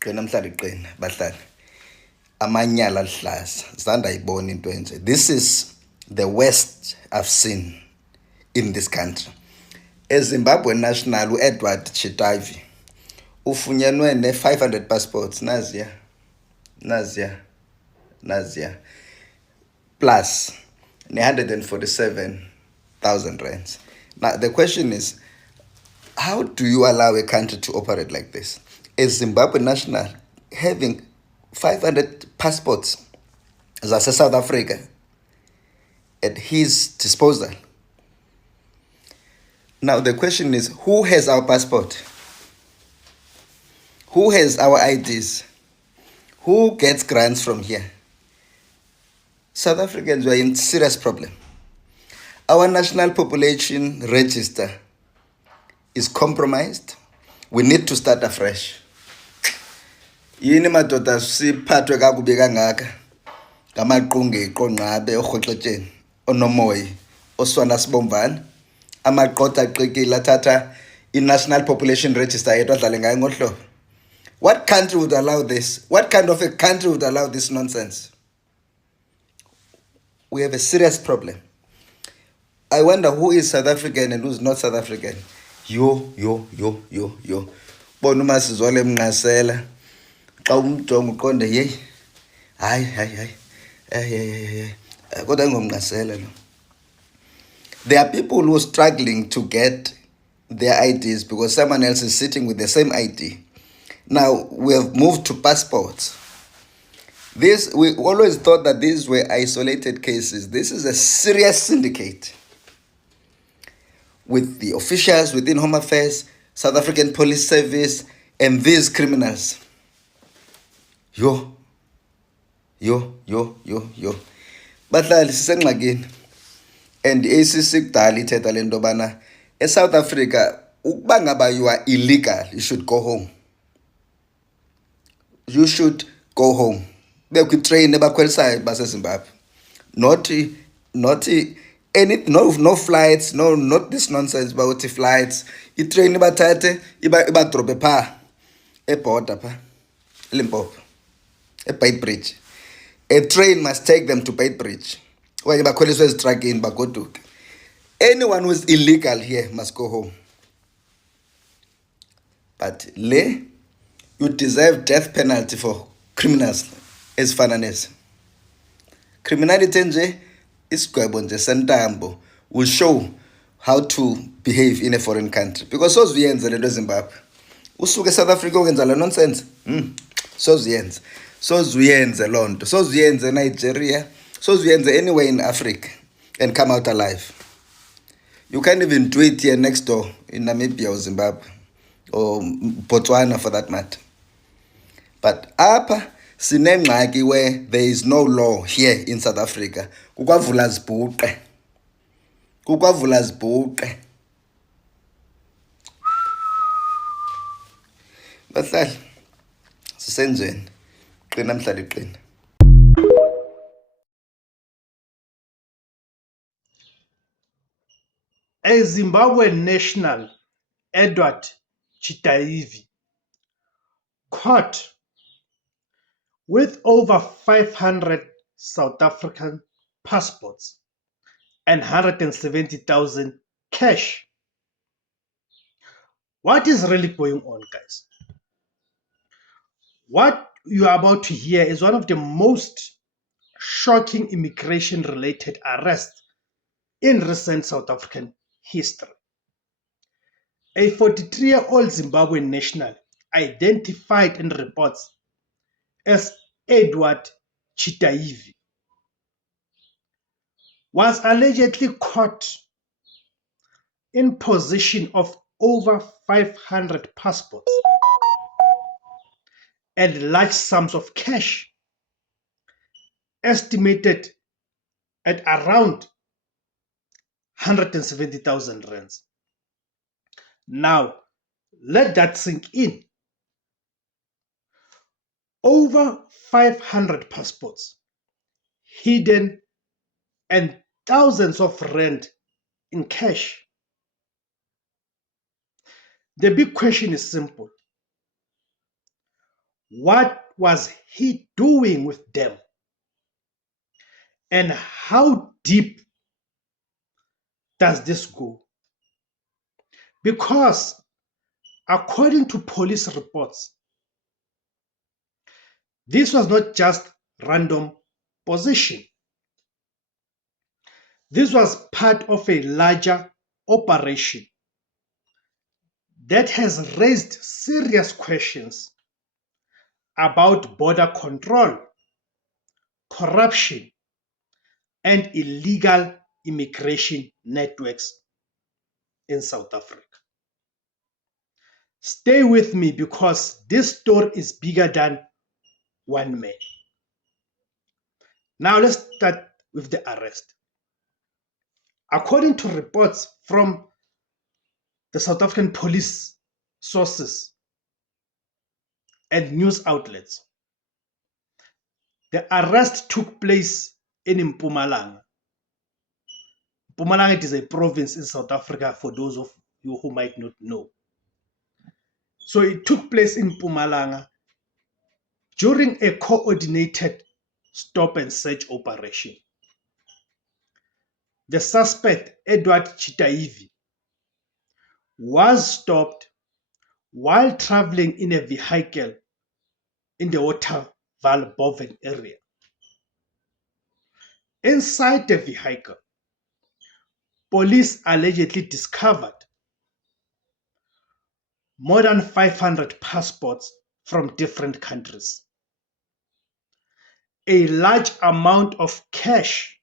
Qina mhlali qina bahlali. Amanyala alihlaza. Zanda ayibona into enje. This is the worst I've seen in this country. eZimbabwe National uEdward Chitavi ufunyenwe ne500 passports Nazia plus ne147,000 rands. Now the question is, how do you allow a country to operate like this? Is Zimbabwe National having 500 passports zase South Africa at his disposal? Now the question is, who has our passport? Who has our IDs? Who gets grants from here? South Africans were in serious problem. Our national population register is compromised. We need to start afresh. Yini madoda siphathwe kakubi kangaka ngamaqunge iqonqabe orhoxetsheni onomoyi oswana sibomvana amaqotha aqikile athatha i-national population register yethu adlale ngayo ngohlobo. What country would allow this? What kind of a country would allow this nonsense? We have a serious problem. I wonder who is South African and who's not South African. Yo. Bona umasizole emnqasela xa umjonga uqonde hey. Hayi. Kodwa ngomnqasela lo. There are people who are struggling to get their IDs because someone else is sitting with the same ID. Now, we have moved to passports. We always thought that these were isolated cases. This is a serious syndicate with the officials within Home Affairs, South African Police Service, and these criminals. Yo. Bahlali sisengxakini. And ACC kudala ithetha le nto bana eSouth Africa ukuba ngaba you are illegal, you should go home. You should go home. Bekho itrain ebakhwelisayo baseZimbabwe. Not no flights, not this nonsense about flights. Itrain ibathathe iba drop pha eborder pha eLimpopo eBeitbridge. A train must take them to Beitbridge. When bakhweliswe ezitrakini bagoduke. Anyone who is illegal here must go home. But you deserve death penalty for criminals ezifana nezi. Criminality nje isigwebo nje sentambo will show how to behave in a foreign country. Because sozuyenze lento eZimbabwe. Usuke South Africa ukwenza la nonsense. Sozuyenze. Sozuyenze lonto. Sozuyenze Nigeria. Sozuyenze anywhere in Africa and come out alive. You can't even do it here next door in Namibia or Zimbabwe or Botswana for that matter. But apa sinengxaki where there is no law here in South Africa. Kukwavula zibhuqe. Bahlali sisenjeni? Qina mhlali qina. A Zimbabwean national, Edward Chitavi, caught with over 500 South African passports and 170,000 cash. What is really going on, guys? What you are about to hear is one of the most shocking immigration-related arrests in recent South African history. A 43-year-old Zimbabwean national identified in reports as Edward Chitavi was allegedly caught in possession of over 500 passports and large sums of cash, estimated at around 170,000 rands. Now, let that sink in. Over 500 passports, hidden, and thousands of rand in cash. The big question is simple. What was he doing with them? And how deep does this go? Because according to police reports, this was not just random possession. This was part of a larger operation that has raised serious questions about border control, corruption, and illegal immigration networks in South Africa. Stay with me because this story is bigger than one man. Now let's start with the arrest. According to reports from the South African police sources and news outlets, the arrest took place in Mpumalanga. Mpumalanga is a province in South Africa for those of you who might not know. So it took place in Mpumalanga during a coordinated stop and search operation. The suspect, Edward Chitaivi, was stopped while traveling in a vehicle in the Waterval Boven area. Inside the vehicle, police allegedly discovered more than 500 passports from different countries, a large amount of cash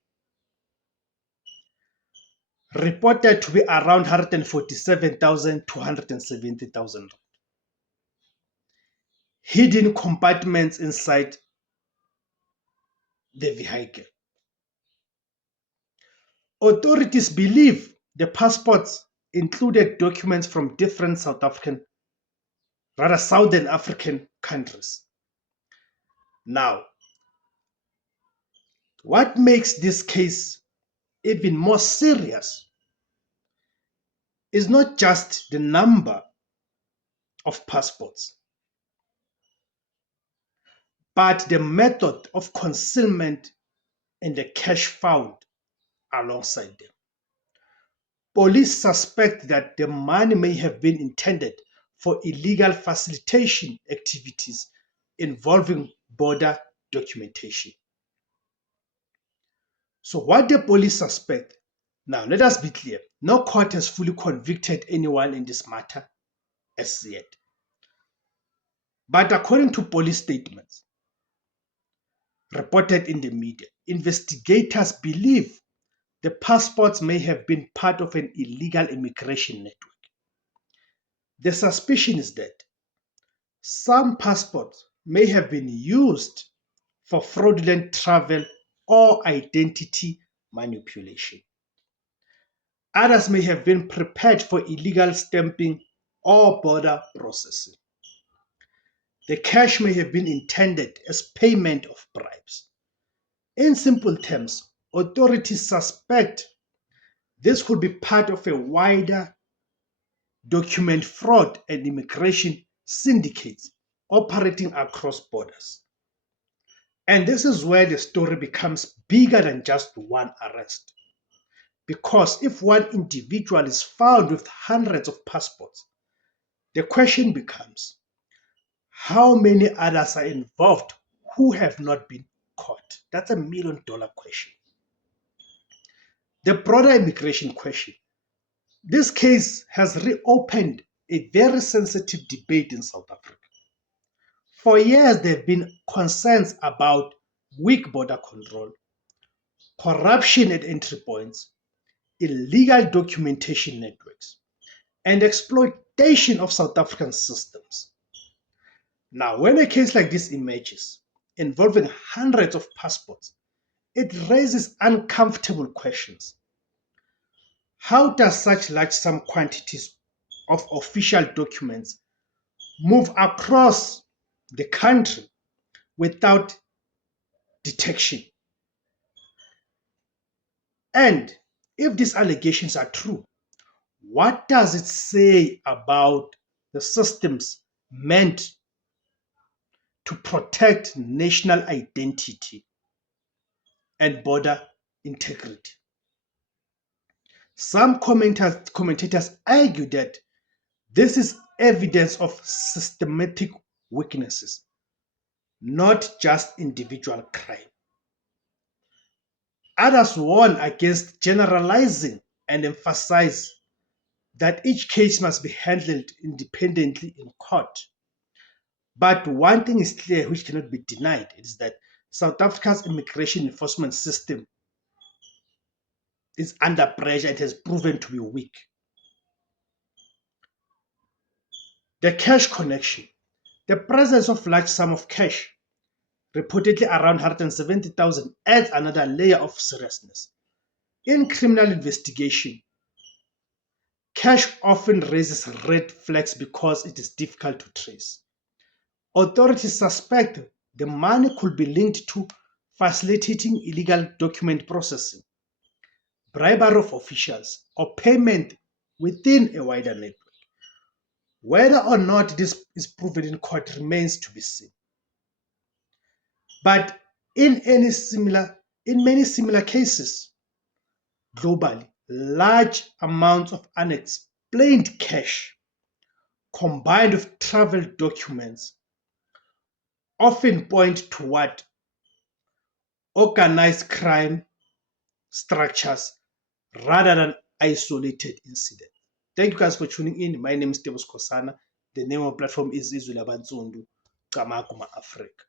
reported to be around 147,000 to 170,000, hidden compartments inside the vehicle. Authorities believe the passports included documents from different Southern African countries. Now, what makes this case even more serious is not just the number of passports, but the method of concealment and the cash found alongside them. Police suspect that the money may have been intended for illegal facilitation activities involving border documentation. So what the police suspect? Now, let us be clear. No court has fully convicted anyone in this matter as yet. But according to police statements reported in the media, investigators believe the passports may have been part of an illegal immigration network. The suspicion is that some passports may have been used for fraudulent travel or identity manipulation. Others may have been prepared for illegal stamping or border processing. The cash may have been intended as payment of bribes. In simple terms, authorities suspect this could be part of a wider document fraud and immigration syndicates operating across borders. And this is where the story becomes bigger than just one arrest. Because if one individual is found with hundreds of passports, the question becomes, how many others are involved who have not been caught? That's $1 million question. The broader immigration question. This case has reopened a very sensitive debate in South Africa. For years, there have been concerns about weak border control, corruption at entry points, illegal documentation networks, and exploitation of South African systems. Now, when a case like this emerges, involving hundreds of passports, it raises uncomfortable questions. How does such large sum quantities of official documents move across the country without detection? And if these allegations are true, what does it say about the systems meant to protect national identity and border integrity. Some commentators argue that this is evidence of systematic weaknesses, not just individual crime. Others warn against generalizing and emphasize that each case must be handled independently in court. But one thing is clear, which cannot be denied, is that South Africa's immigration enforcement system is under pressure. It has proven to be weak. The cash connection. The presence of large sum of cash, reportedly around 170,000, adds another layer of seriousness. In criminal investigation, cash often raises red flags because it is difficult to trace. Authorities suspect the money could be linked to facilitating illegal document processing, bribery of officials, or payment within a wider network. Whether or not this is proven in court remains to be seen. But in many similar cases, globally, large amounts of unexplained cash combined with travel documents often point toward organized crime structures rather than isolated incidents. Thank you guys for tuning in. My name is Tebus Kosana. The name of the platform is Izwi Labansundu, Kamaguma Africa.